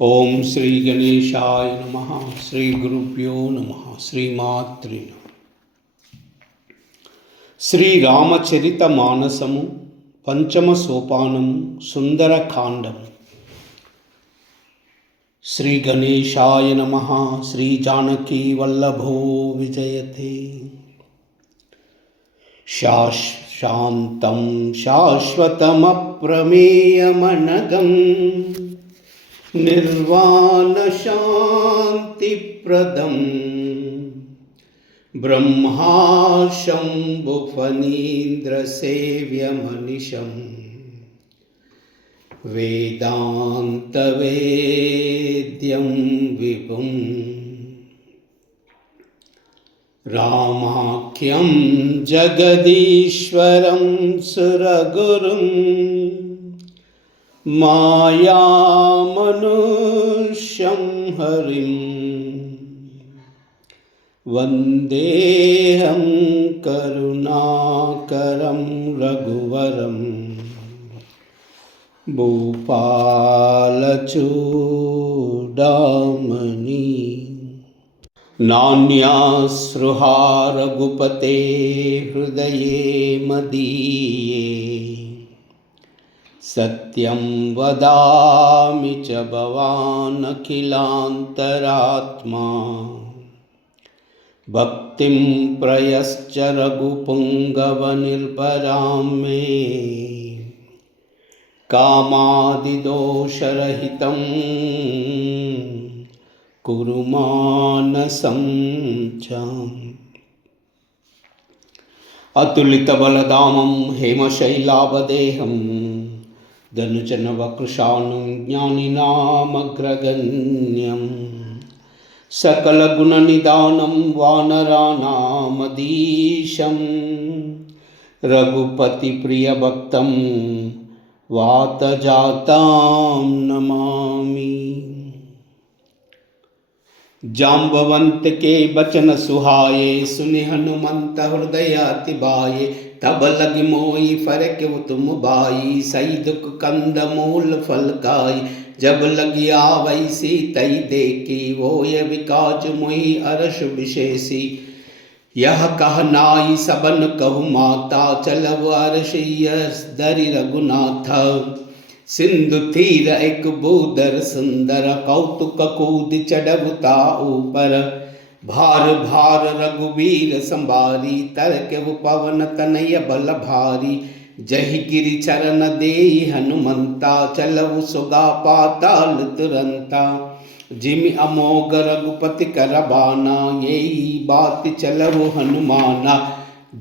ओम श्री गणेशाय नमः। श्री गुरुभ्यो नमः। श्रीमात्रे नमः। श्री रामचरित मानसमु पंचम सोपानम सुंदरकांडम। श्री गणेशाय नमः। श्री जानकी वल्लभो विजयते। शांतं शाश्वतमप्रमेयमनघं निर्वाण शांतिप्रदं ब्रह्मा शंभुफणीन्द्र सेव्यमनिशं वेदांत वेद्यं विभुं रामाख्यं जगदीश्वरं सुरगुरुं मायामनुष्यं हरिं वन्देऽहं करुणाकरं रघुवरं भूपालचूडामणि। नान्यास्पृहा रघुपते हृदये मदीये सत्यं वदामि च भवान् अखिलान्तरात्मा भक्तिं प्रयश्च रघुपुङ्गवनिर्भरां मे कामादिदोषरहितं कुरु मानसं च। अतुलितबलधामं हेमशैलावदेहं धनुजनवकृशानुं ज्ञानिनामग्रगण्यं सकलगुणनिधानं वानराणामधीशं रघुपतिप्रियभक्तं वातजातां नमामि। जाम्बवंत के बचन सुहाए सुनि हनुमंत हृदय अति भाए तब लगी मोई फरक तुम भाई सही दुख कंद मूल फल खाई जब लगी आवैसी तई देखी वो ये विकाज मुहि अरश विशेषी यह कह नाई सबन कहु माता चलव अरशियस दरि रघुनाथ सिंधु तीर एक बूदर सुंदर कौतुक कूद चढ़वता ऊपर भार भार रघुवीर संभारी तरक पवन तनय बल भारी जहि गिरि चरण देहि हनुमंता चलऊ सुगा पाताल तुरंता जिमि अमोघ रघुपति कर बाना यही बात चलऊ हनुमाना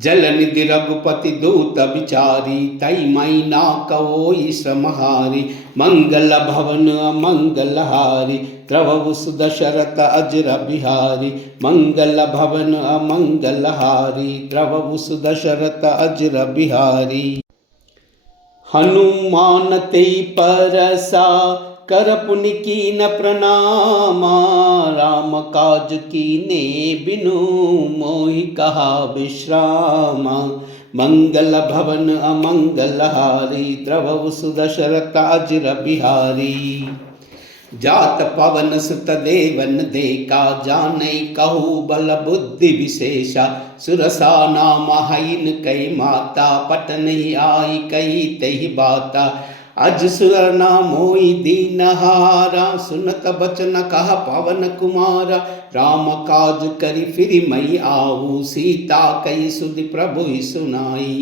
जल निधि रघुपति दूत विचारी तई मई ना कवोई समहारी मंगल भवन अमंगल हारी त्रवु सुदशरथ अजर बिहारी मंगल भवन अमंगल हारी त्रवु सुदशरथ अजर बिहारी। हनुमान ते परसा कर पुनि कीन प्रणामा राम काज कीने बिनु मोहि कहा विश्रामा मंगल भवन अमंगल हारी द्रवु सुदशरथ अजर बिहारी जात पवन सुत देवन देखा जानै कहु बल बुद्धि विशेषा सुरसा नाम हईन कई माता पट नहीं आई कही तही बाता अज सुर मोई दीनहारा सुनत बचन कहा पवन कुमारा राम काज करी फिरि मई आऊ सीता कई सुधि प्रभु सुनाई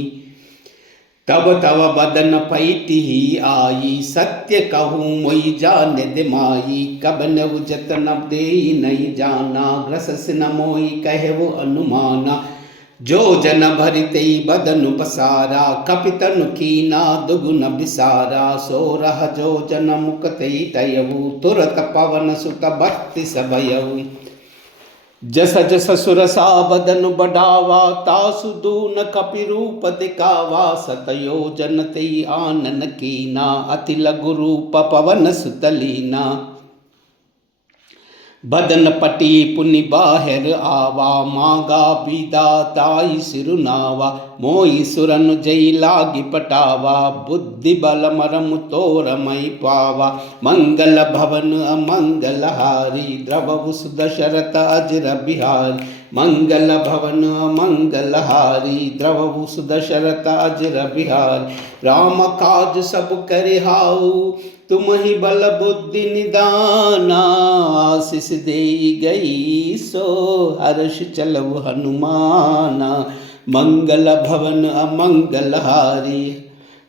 तब तव बदन पैटी आई सत्य कहूँ मोई जान दिमाई कब न जतन दे नहीं जाना ग्रस न मोई कहु अनुमाना जो जन भरिते बदन पसारा कपितनु कीना दुगुन बिसारा सोरह जो जन मुकते तयऊ तुरत पवन सुत भक्ति सबयऊ जस जस सुरसा बदन बढ़ावा तासु दून कपि रूप दिखावा सतयो जन ते आनन कीना अति लघु रूप पवन सुतलीना बदन पटी पुनि बाहर आवा, मांगा बीदा ताई सिरुनावा, मोई सुरन जई लागी पटावा, बुद्धि बल मरम तोर मई पावा, मंगल भवन अमंगल हारी, द्रवभुस दशरथ अजर बिहारी, मंगल भवन मंगल हारी, द्रवभुस दशरथ अजर बिहारी, राम काज सब करिहाऊ, तुम ही बल बुद्धि निदाना, आशीष दे गई सो हर्ष चलव हनुमाना, मंगल भवन अमंगल हारी,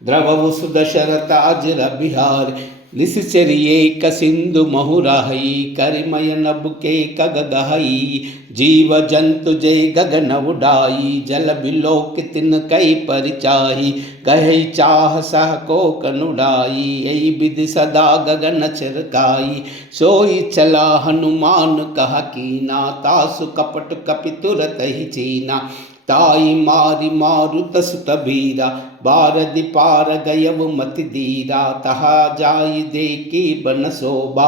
द्रवभुस दशरथ अजर बिहारी, निश्चरिये कसिंधु महुराही, करिमय नभ के कग गहई, जीव जंतु जय गगन उडाई, जल बिलोक तिन कई परिचाही, कहे चाह सह को कनुडाई, यही विधि सदा गगन छिरकाई, सोई चला हनुमान कहा कीना, तासु कपट कपि तुरत ही चीना, ताई मारी मारुत सुत बीरा, बारदि पार गयव मति दीरा, तहा जाई देखी बन शोभा,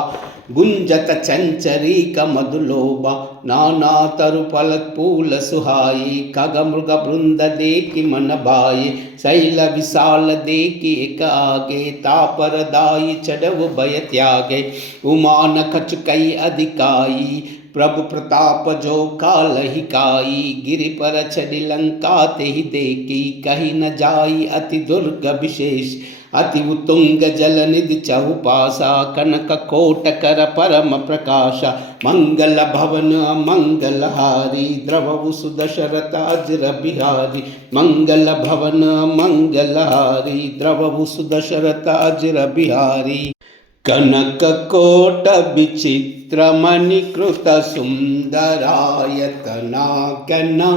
गुंजत चंचरी कमदुलोबा, नाना तरु फलत फूल सुहाई, खग मृग वृंद देखी मन भाई, शैल विशाल देखी एक आगे, तापर दाई चढ़व भय त्यागे, उमान खच कई अधिकाई, प्रभु प्रताप जो कालहि काई, गिरि पर चढ़ी लंका तेहि देखी, कही न जाई अति दुर्ग विशेष, अति उत्तुंग जल निधि चहुपासा, कनक कोट कर परम प्रकाशा, मंगल भवन मंगल हारी, द्रवभुस दशरथ अजर बिहारी, मंगल भवन मंगल हारी, द्रवभुस दशरथ अजर बिहारी, कनक कोट विचित्र मणिकृत सुंदरायतना, कना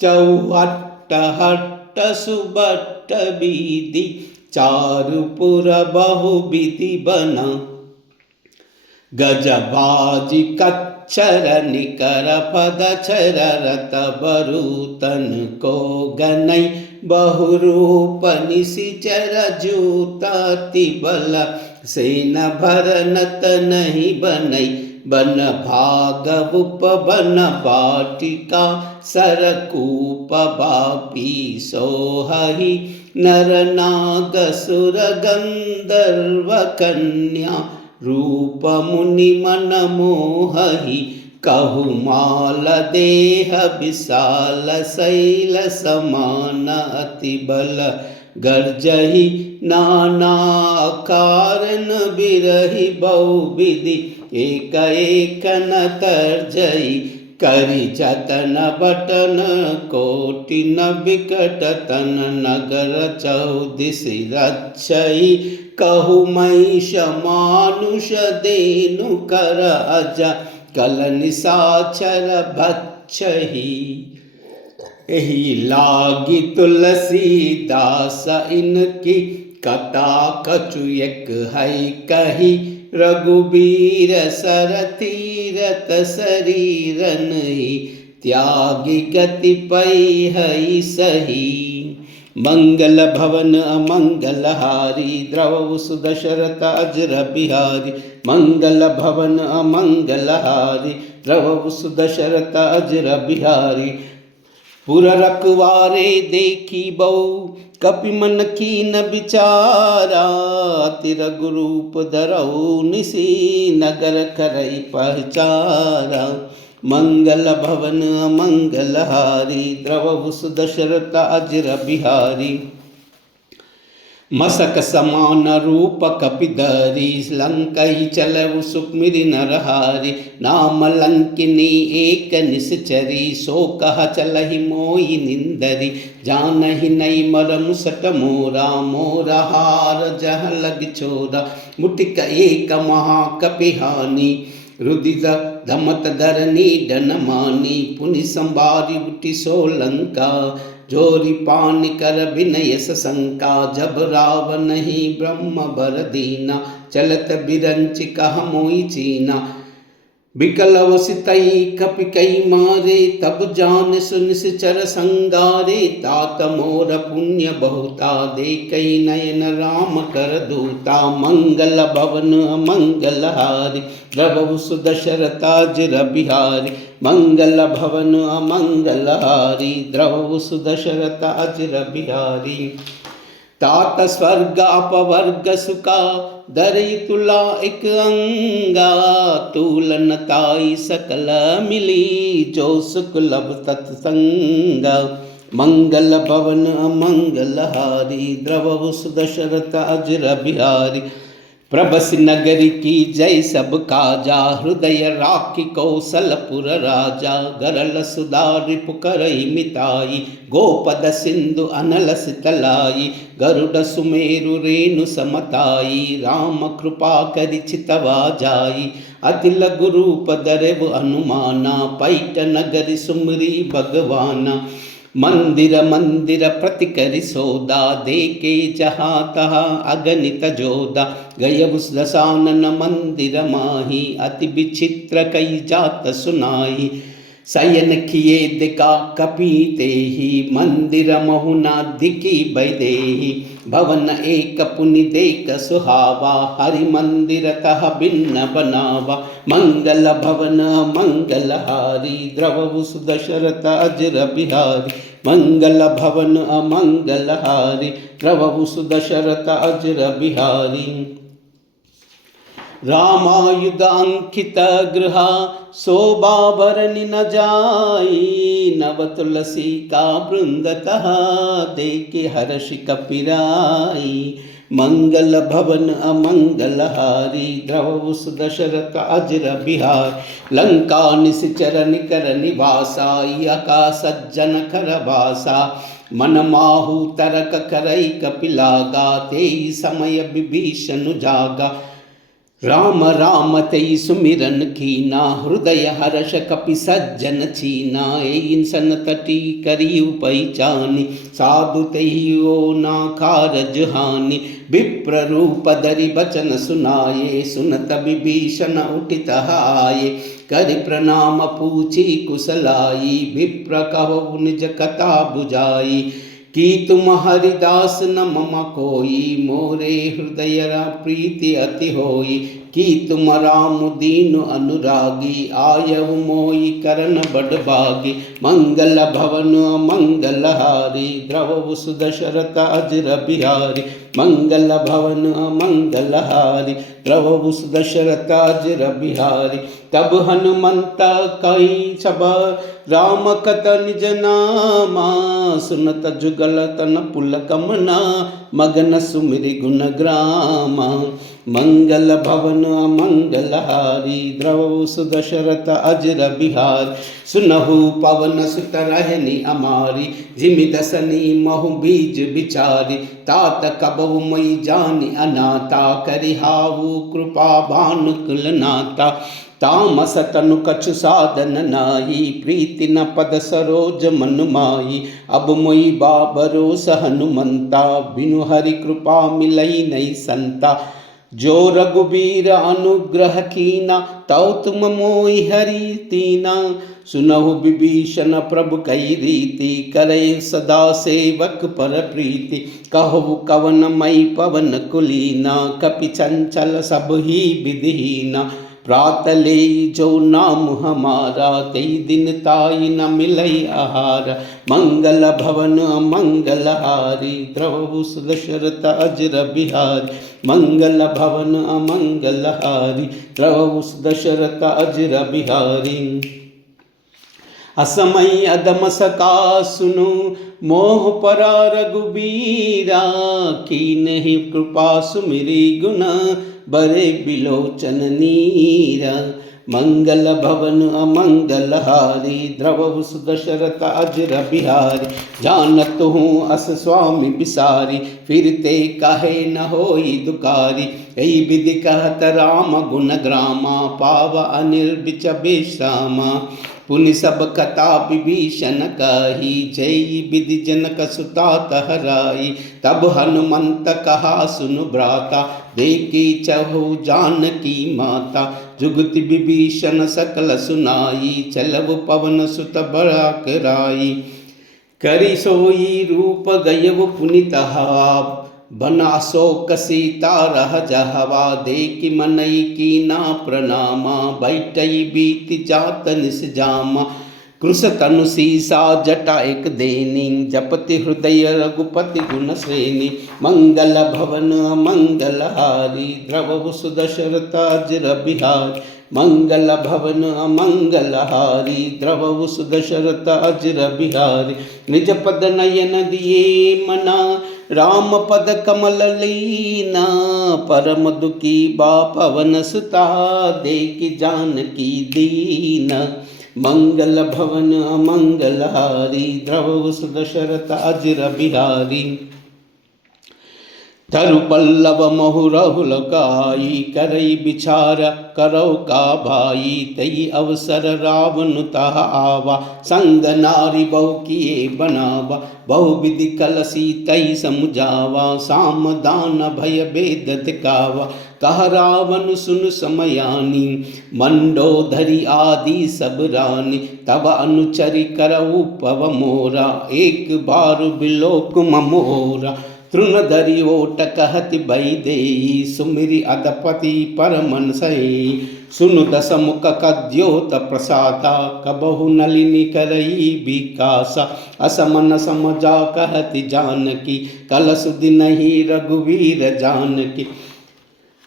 चौहट्ट हट्ट सुबट्ट बीधि, चारुपुर बहुविधि बना, गजबाजी कच्छर निकर पदचर रत बरूतन को गनई, बहुरूप निशिचर जूता तिबल, सेन भरनत नहीं बनई, बन भाग उप बन बाटिका, सरकूप बापी सोहहि, नर नाग सुर गंधर्व कन्या, रूप मुनि मन मोहहि, कहु माल देह विशाल, शैल समान अति बल, गर्जहि नाना कारण बिरहि बहुविधि, एक एक न तर्जई, करि जतन बटन कोटि न बिकट तन, नगर चौदिसि रक्षई, कहु महिष मानुष देनु कर अजा, कल निशाचर भक्षहि, एहि लागी तुलसीदास इनकी, कथा कछु एक है कही, रघुबीर सर तीरथ शरीरन ही, त्यागी गति पई है सही, मंगल भवन अमंगल हारी, द्रवभुस दशरथ अजर बिहारी, मंगल भवन अमंगल हारी, द्रवभुस दशरथ अजर बिहारी, पुर रखवारे देखी बहु, कपि मन कीन विचारा, अति रघु रूप धरऊ निसी, नगर करई पहचारा, मंगल भवन मंगल हारी, द्रवभुस दशरथ अजर बिहारी, मसक समान रूप कपिधरी, लंकई चलऊ सुक्मिरि नरहारी, नाम लंकिनी एक निश्चरी, सो कह चलहि मोहि निंदरी, जानहि नहीं मरम सट मोरा, मोरा हार जह लग छोरा, मुटिक एक महाकपिहानी, रुदिर धमत धरनी डन मानी, पुनि संबारी उठी सो लंका, जोरी पान कर विनय सशंका, जब राव नहीं ब्रह्म बर दीना, चलत बिरंच कह मोई चीना, बिकलव सितई कपि कई मारे, तब जान सुन सिचर संगारे। तात मोर पुण्य बहुता, देखई नयन राम कर दूता। मंगल भवन अमंगल हारी, द्रवहु सुदशरथाजिर बिहारी। मंगल भवन अमंगल हारी, द्रवहु सुदशरथाजिर बिहारी। तात स्वर्ग अपवर्ग सुखा, दरई तुला एक अंगा। तूलन ताई सकल मिली, जो सुख लब तत्संगा। मंगल भवन अमंगल हारी, द्रवहु सुदशरथ अजिर बिहारी। प्रभसि नगरी की जय सब काजा, हृदय राखी कौशलपुर राजा। गरल सुधा रिपु करई मिताई, गोपद सिंधु अनल सितलाई। गरुड़ सुमेरु रेणु समताई, राम कृपा करि चितवा जाई। अति लघु रूप धरव हनुमाना, पैठ नगरी सुमरी भगवाना। मंदिर मंदिर प्रति करि सोदा, देखे जहाँ तहाँ अगणित जोदा। गय दशानन मंदिर माही, अति विचित्र कई जात सुनाई। शयन किए दिका कपीते ही, मंदिर महुना दिकी बैदेही। भवन एक पुनि देख सुहावा, हरि मंदिर तह भिन्न बनावा। मंगल भवन मंगल हारी, द्रवहु सुदशरथ अजिर बिहारी। मंगल भवन अमंगल हारी, द्रवहु सुदशरथ अजिर बिहारी। रामायुध अंकित गृहा, शोभा भरनि न जाई। नव तुलसी का वृंदतः, देखे हर्षि कपिराई। मंगल भवन अमंगल हारी, द्रवहु सुदशरथ अजिर बिहारी। लंका निश्चर निकर निवासा, यका सज्जन कर वासा। मन माहु तरक करई कपिलागा, तेई समय विभीषण जागा। राम राम तई सुमिरन कीना, हृदय हर्ष कपि सज्जन चीना। एइन सन तटी करी उपैचानी, साधु तई ओ ना कारज हानि। विप्र रूप धरि बचन सुनाये, सुनत विभीषण उठित आये। करि प्रणाम पूछी कुशलाई, विप्र कहु निज कथा बुझाई। कि तुम हरिदास न मम कोई, मोरे हृदय प्रीति अति होई। कि तुम राम दीन अनुरागी, आयहु मोहि करन बड़ भागी। मंगल भवन मंगल हारी, द्रवहु सुदशरथ अजिर बिहारी। मंगल भवन मंगल हारी, द्रवहु सुदशरथ अजिर बिहारी। तब हनुमंत कई सब, राम कथ निज नामा। सुनत जुगल तन पुलकमना, मगन सुमिरि गुण ग्रामा। मंगल भवन मंगल हारी, द्रवहु सुदशरथ अजिर बिहारी। सुनहु पवन सुत रहनि अमारी, जिमि दसनी महु बीज बिचारी। तात कबहु मई जानि अनाथा, करिहाहु कृपा भानुकुल नाथा। तामस तनु कछु साधन नाही, प्रीति न पद सरोज मनु माही। अब मोहि बा भरोसा हनुमंता, बिनु हरि कृपा मिलई नहीं संता। जो रघुबीर अनुग्रह कीना, तौ तुम मोहि हरि तीना। सुनहु विभीषण प्रभु कई रीति, करे सदा सेवक पर प्रीति। कहु कवन मई पवन कुलीना, कपि चंचल सब ही विधिहीना। प्रात ले जो नाम हमारा, तेई दिन ताई न मिलई आहार। मंगल भवन मंगल हारी, द्रवहु सुदशरथ अजिर बिहारी। मंगल भवन मंगल हारी, द्रवहु सुदशरथ अजिर बिहारी। असमय अदम सका सुनु, मोह परा रघुबीरा। कीन्हि कृपा सुमिरि गुण, बरे बिलोचन नीरा। मंगल भवन अमंगल हारी, द्रवहु सुदशरथ अजिर बिहारी। जानत हूँ अस स्वामी बिसारी, फिरते कहे न होई दुकारी। यही विधि कहत राम गुण ग्रामा, पाव अनिर्बिच विश्रामा। पुनि सब कथा विभीषण कही, जय विधि जनक सुता तहराई। तब हनुमंत कहा सुन भ्राता, देखी चहु जानकी माता। जुगति विभीषण सकल सुनाई, चलव पवन सुत बड़ा कराई। करि सोई रूप गयव पुनितहा, बना शोक सीता रह जहवा। देखि मनई कीना प्रणामा, बैठई बीत जात निस जामा। कृश तनु सीसा जटा एक देनी, जपति हृदय रघुपति गुण श्रेणी। मंगल भवन मंगल हारी, द्रवहु सुदशरथ अजर बिहारी। मंगल भवन मंगल हारी, द्रवहु सुदशरथ अजर बिहारी। निज पद नयन दिए मना, राम पद कमल लीना। परम दुखी बा पवन सुता, देखि जानकी दीना। मंगल भवन मंगल हारी, द्रवहु सुदशरथ अजर बिहारी। तरु पल्लव महु रहुल गाई, करई बिचार करौ का भाई। तई अवसर रावण तह आवा, संग नारी बहु किए बनावा। बहु विधि कलसी तई समुझावा, साम दान भय भेद दिखावा। कह रावण सुन समयानी, मंडोदरी आदि सब रानी। तब अनुचरि करऊ पव मोरा, एक बार बिलोक मोरा। तृण धरि ओट कहति भई देई, सुमिरि अधपति परमन सई। सुनु दस मुख कद्योत प्रसादा, कबहु नलिनी करई विकासा। असमन समझा कहति जानकी, कल सुदिनहि रघुवीर जानकी।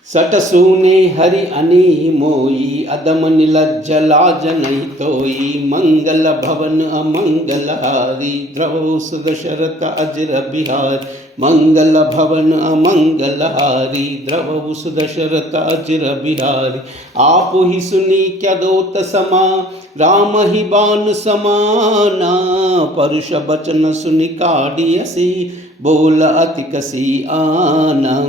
सट सूने हरि अनी मोई, अदम निलज्ज लाज नहीं तोई। मंगल भवन अमंगल हारी, द्रवहु सुदशरथ अजर बिहारी। मंगल भवन अमंगल हारी, द्रवहु सुदशरथ अजर बिहारी। आप ही सुनी क्या दोत समा, राम ही बान समाना। परुष बचन सुनि काढ़ियसी, बोल अति कसी आना।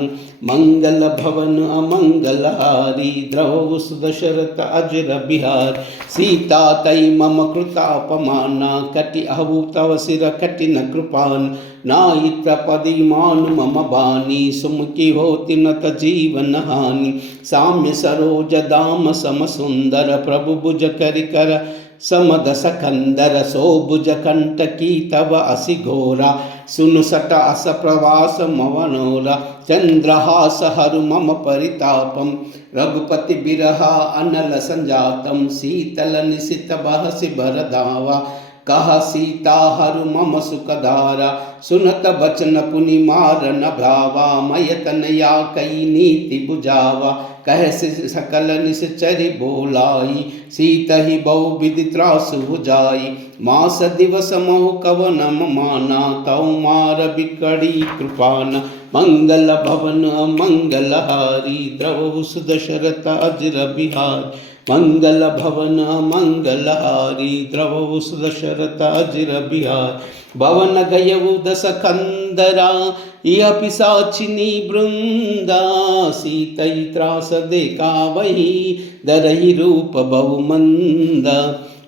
मंगल भवन अमंगल हारी, द्रवहु सुदशरथ अजर बिहारी। सीता तई मम कृतापमाना, कटि अहु तव सिर कठिन कृपान। नाई प्रपदि मानु मम बानी, सुमुखी होति नत जीवन हानि। साम्य सरोज दाम सम सुंदर, प्रभु भुज करि कर समदस कंदर। सोभुज कंटकी तव असि घोरा, सुनु सट अस प्रवास मवनोरा। चंद्रहास हरु मम परितापम, रघुपति बिरहा अनल संजातम। शीतल निशित बहसि बरदावा, कहा सीता हरु मम सुखधारा। सुनत बचन पुनि मारन भावा, मयतन या कई नीति बुझावा। कह सकल निश्चरि बोलाई, सीत ही बहु विधि त्रासु बुझाई। मास दिवस मोह कवन माना, तौ मार बिकड़ी कृपाना। मंगल भवन मंगल हारी, द्रवहु सुदशरथ अजर बिहारी। मंगल भवन मंगल हारी, द्रवहु सुदशरथ अजर बिहारी। भवन गयउ दस कंदरा, यह पिशाचिनी वृंदा। सीतई त्रास देखा वही, दरहि रूप बहु मंदा।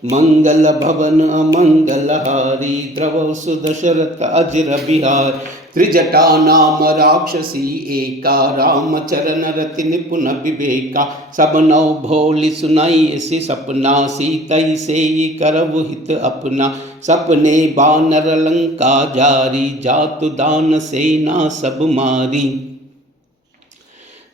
मंगल भवन अमंगल हारी, द्रवहु सुदशरथ अजर बिहारी। त्रिजटा नाम राक्षसी एका, राम चरण रति निपुण विवेका। सब नौ भोलि सुनाई ऐसी सपना, सीतई सेई करहु हित अपना। सपने बानर लंका जारी, जातु दान सेना सब मारी।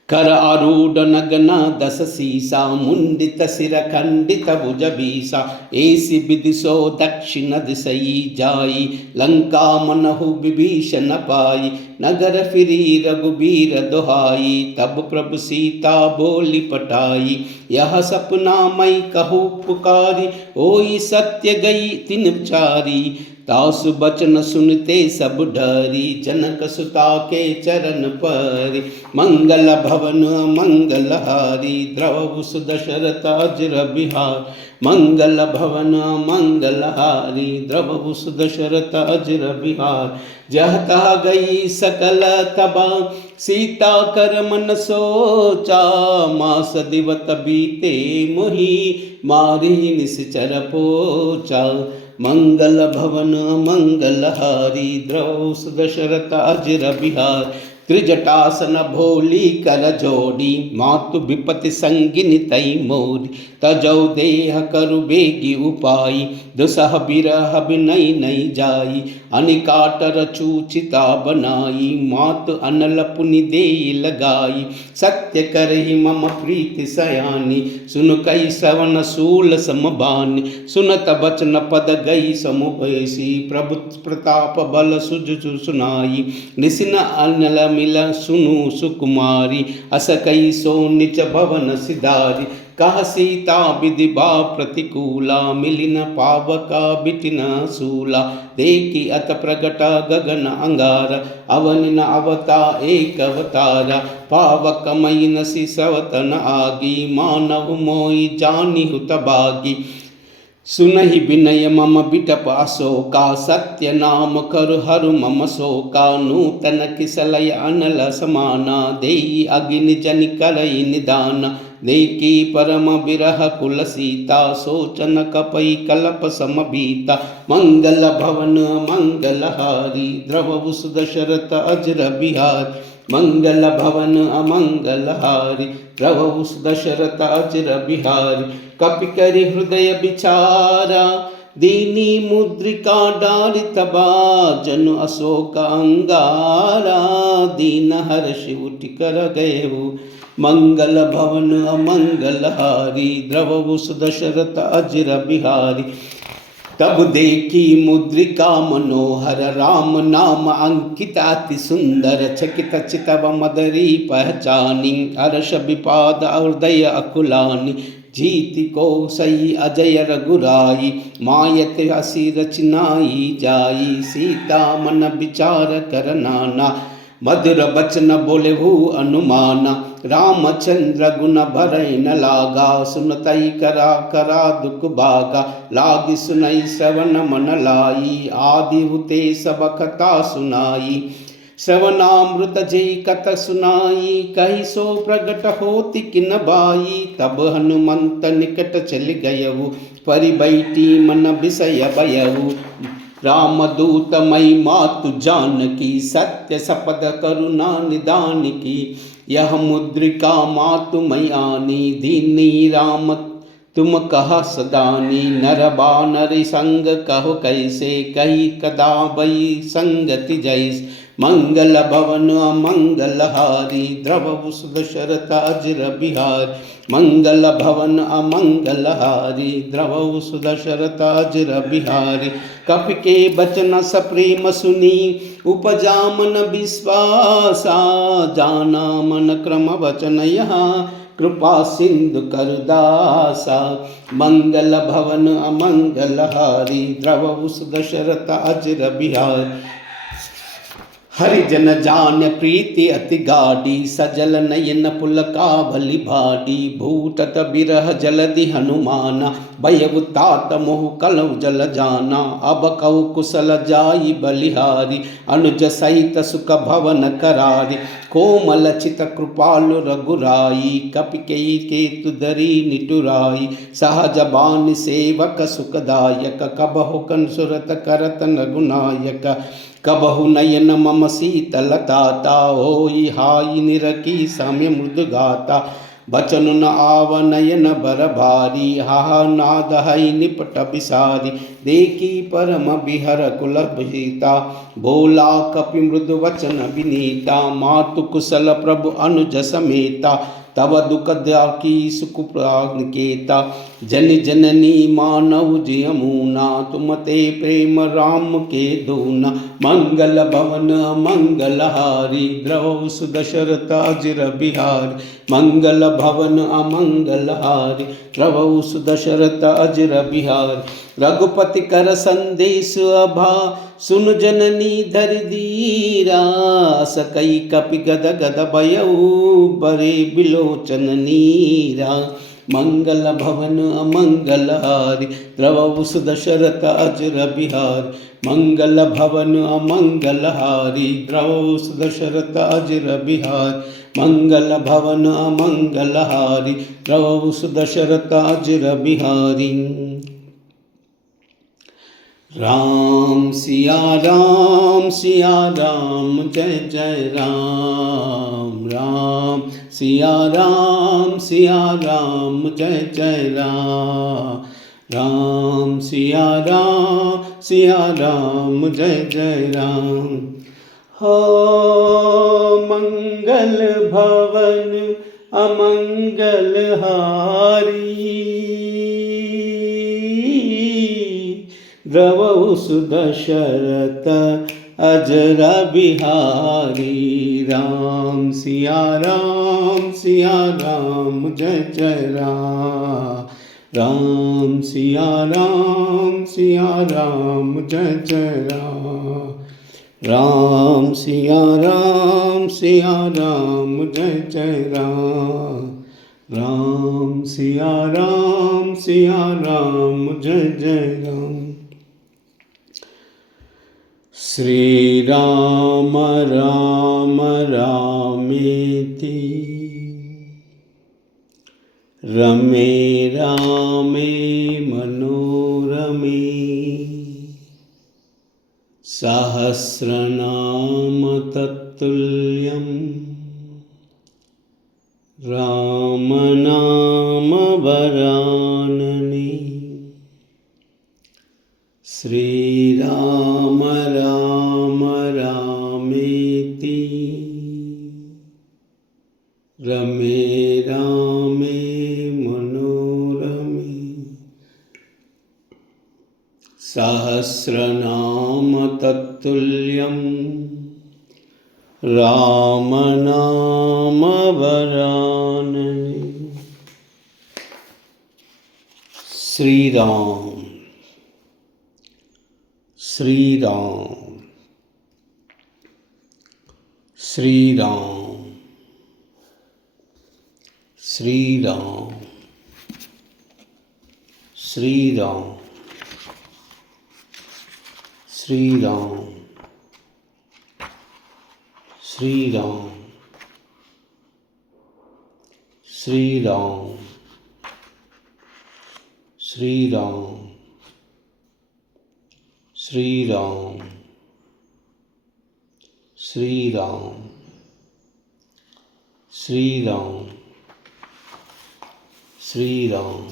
कर आरूढ़ नगना दस सीसा, मुंडित सिर खंडित भुज बीसा। ऐसी विधि सो दक्षिण दिशई जाई, लंका मनहु विभीषण पाई। नगर फिरी रघुबीर दुहाई, तब प्रभु सीता बोली पटाई। यह सपना मई कहूँ पुकारी, ओई सत्य गई तिन चारी। तासु बचन सुनते सब डरी, जनक सुता के चरण परी। मंगल भवन मंगलहारी, द्रवहु सुदशरथ अजर बिहार। मंगल भवन मंगलहारी, द्रवहु सुदशरथ अजर बिहार। जह तह गई सकल तबा, सीता कर मन सोचा। मास दिवत बीते मोहि, मारी निश्चर पोचा। मंगल भवन मंगलहारी, द्रवहु सुदशरथ अजर बिहार। त्रिजटासन भोली कर जोड़ी, मातु विपति संगिनी तई मोरी। तजौ देह करु बेगी उपाई, दुसह बिरह बिनई नई जाई। अनिकाटर चूचिता बनाई, मातु अनल पुनि देई लगाई। सत्य करहि मम प्रीति सयानी, सुन कई श्रवण सूल समबानी। सुनत बचन पद गई समुपैसी, प्रभु प्रताप बल सुज सुनाई। निसिन अनल मिल सुनु सुकुमारी, अस कई सो निच भवन सिधारी। कह सीता विधि बा प्रतिकूला, मिलिन पावका बिटिन सूला। देखी अत प्रगट गगन अंगारा, अवनिन अवता एक अवतारा। पावक मई नसी सवतन आगी, मानव मोई जानी हुत बागी। सुनहि विनय मम बिटप अशोका, सत्य नाम करु हरु मम शोका। नूतन किसलय अनल समाना, देई अग्नि जनि करई निदान। देखी परम बिरह कुल सीता, सोचन कपई कलप समबीता। मंगल भवन मंगलहारी, द्रवहु सुदशरथ अजर बिहार। मंगल भवन अमंगलहारी, द्रवहु सुदशरथ अजर बिहारी। कपि करि हृदय विचारा, दीनी मुद्रिका डारि तबा। जनु अशोक अंगारा, दीन हर्षि उठि कर गएहु। मंगल भवन अमंगलहारी, द्रवहु सुदशरथ अजर बिहारी। तब देखी मुद्रिका मनोहर, राम नाम अंकित अति सुंदर। चकित चितव मदरी पहचानी, हर्ष विपाद हृदय अकुलानी। जीति को सही अजय रघुराई, मायत हसी रचनाई जाई। सीता मन विचार कर नाना, मधुर बचन बोलेहु अनुमाना। रामचंद्र गुण भरई न लागा, सुनतई करा करा दुख भागा। लागी सुनई श्रवण मन लाई, आदि हुते सब कथा सुनाई। श्रवणामृत जय कथ सुनाई, कही सो प्रगट होति किन बाई। तब हनुमंत निकट चल गयहु, परि बैठी मन विषय भयहु। रामदूत मई मातु जानकी, सत्य सपद करुणा निदान की। यह मुद्रिका मातु मई आनी, दीनी राम तुम कह सदानी। नर बानर संग कहो कैसे, कही कदा बई संगति जैस। मंगल भवन अमंगलहारी, द्रवहु सुदशरथ अजर बिहार। मंगल भवन अमंगलहारी, द्रवहु सुदशरथ अजर बिहारी। कपि के बचन सप्रेम सुनी, उपजा मन विश्वासा। जाना मन क्रम वचन यहाँ, कृपा सिंधु करदासा। मंगल भवन अमंगलहारी, द्रवहु सुदशरथ अजर बिहार। हरिजन जान प्रीति अति गाढ़ी, सजल नयन पुलकावली भाडी। भूटत बिरह जलधि हनुमाना, भयउ तात मोह कलौ जल जाना। अब कहु कुशल जाई बलिहारी, अनुज सहित सुख भवन करारी। कोमल चित कृपालु रघुराई, कपिकेयी केतु धरि निटुराई। सहज बानि सेवक सुखदायक, कबहु कंसुरत करत रघुनायक। कबहु नयन मम शीतलताता, होई हाई निरकी साम्य मृदु गाता। बचन न आव नयन बर भारी, हा नाद हई निपट बिसारी। देखी परम बिहर कुल भीता, भोला कपि मृदु वचन विनीता। मातु कुशल प्रभु अनुज समेता, तब दुख दाकी सुख प्राणकेता। जन जननी मानव जयमुना, तुम ते प्रेम राम के दूना। मंगल भवन मंगलहारी, द्रवहु सुदशरथ अजर बिहारी। मंगल भवन अमंगल हारी प्रभु सुदशरथ अजर बिहार रघुपति कर संदेश अभा सुन जननी धर धीरा सकई कपि गद गद भयउ बरे बिलोचन नीरा मंगल भवन अमंगल हारी प्रभु सुदशरथ अजर बिहार मंगल भवन अमंगल हारी प्रभु सुदशरथ अजर बिहार मंगल भवन अमंगल हारी प्रभु सुदशरथ अजर बिहारी राम सिया राम जय जय राम राम सिया राम जय जय राम राम सिया राम जय जय राम हो मंगल भवन अमंगल हारी प्रभु सुदशरथ अजर बिहारी राम सिया राम जय जय राम राम सिया राम जय जय राम राम सिया राम जय जय राम राम सिया राम जय जय राम श्री राम राम रामेति रमे रामे मनोरमे सहस्रनाम तत्तुल्यं राम नाम वरानने श्री राम राम रामेति रमे रामे मनोरमे सहस्रनाम तत्तुल्यं राम नाम वरानने श्री राम श्री राम श्री राम श्री राम श्री राम श्री राम श्री राम श्री राम श्री राम श्री राम श्री राम श्री राम श्री राम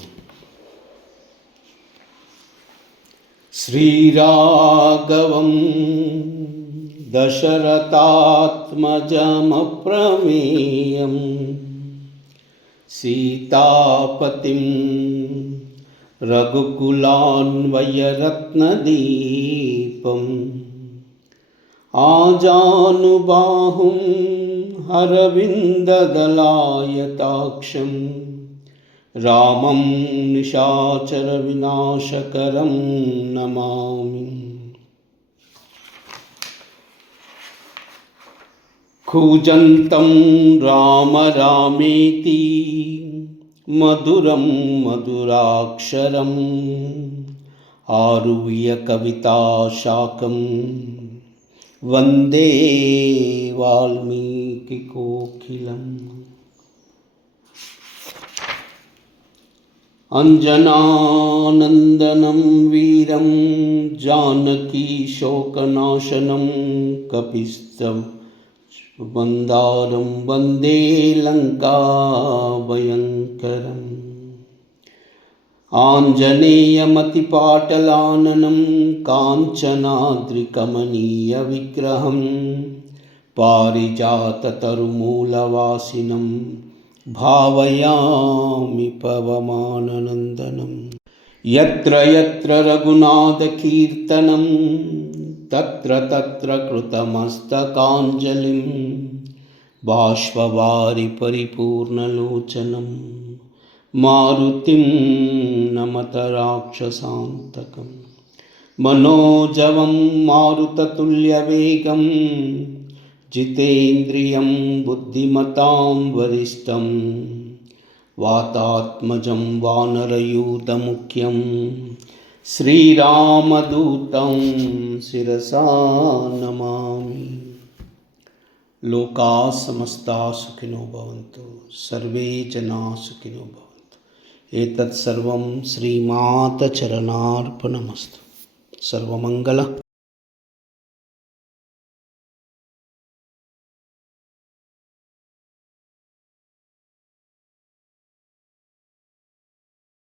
श्रीराघवं दशरथात्मजमप्रमेयं सीतापतिं रघुकुलान्वयरत्नदीपम् आजानुबाहुं अरविन्ददलायताक्षं रामं निशाचरविनाशकरं नमामि। कूजन्तं राम रामेति मधुरं मधुराक्षरम् आरुह्य कविताशाकं वन्दे वाल्मीकिकोकिलम्। अंजनानन्दनं वीरं जानकी शोकनाशनं कपिस्तवन्दारं वन्दे लङ्काभयङ्करम्। आञ्जनेयमतिपाटलाननं काञ्चनाद्रिकमनीयविग्रहं पारिजाततरुमूलवासिनं भावयामि पवमाननन्दनं। यत्र यत्र रघुनाथकीर्तनं तत्र तत्र कृतमस्तकाञ्जलिं బాష్పవారి పరిపూర్ణలోచనం మారుతిం నమత రాక్షసాంతకం మనోజవం మారుతతుల్యవేగం జితేంద్రియం బుద్ధిమతాం వరిష్టం వాతాత్మజం వానరయూతముఖ్యం శ్రీరామదూతం శిరసా నమామి. లోకా సమస్తా సుఖినో భవంతు, సర్వే జనా సుఖినో భవంతు. ఏతత్ సర్వం శ్రీమాత చరణార్పణమస్తు. సర్వమంగళ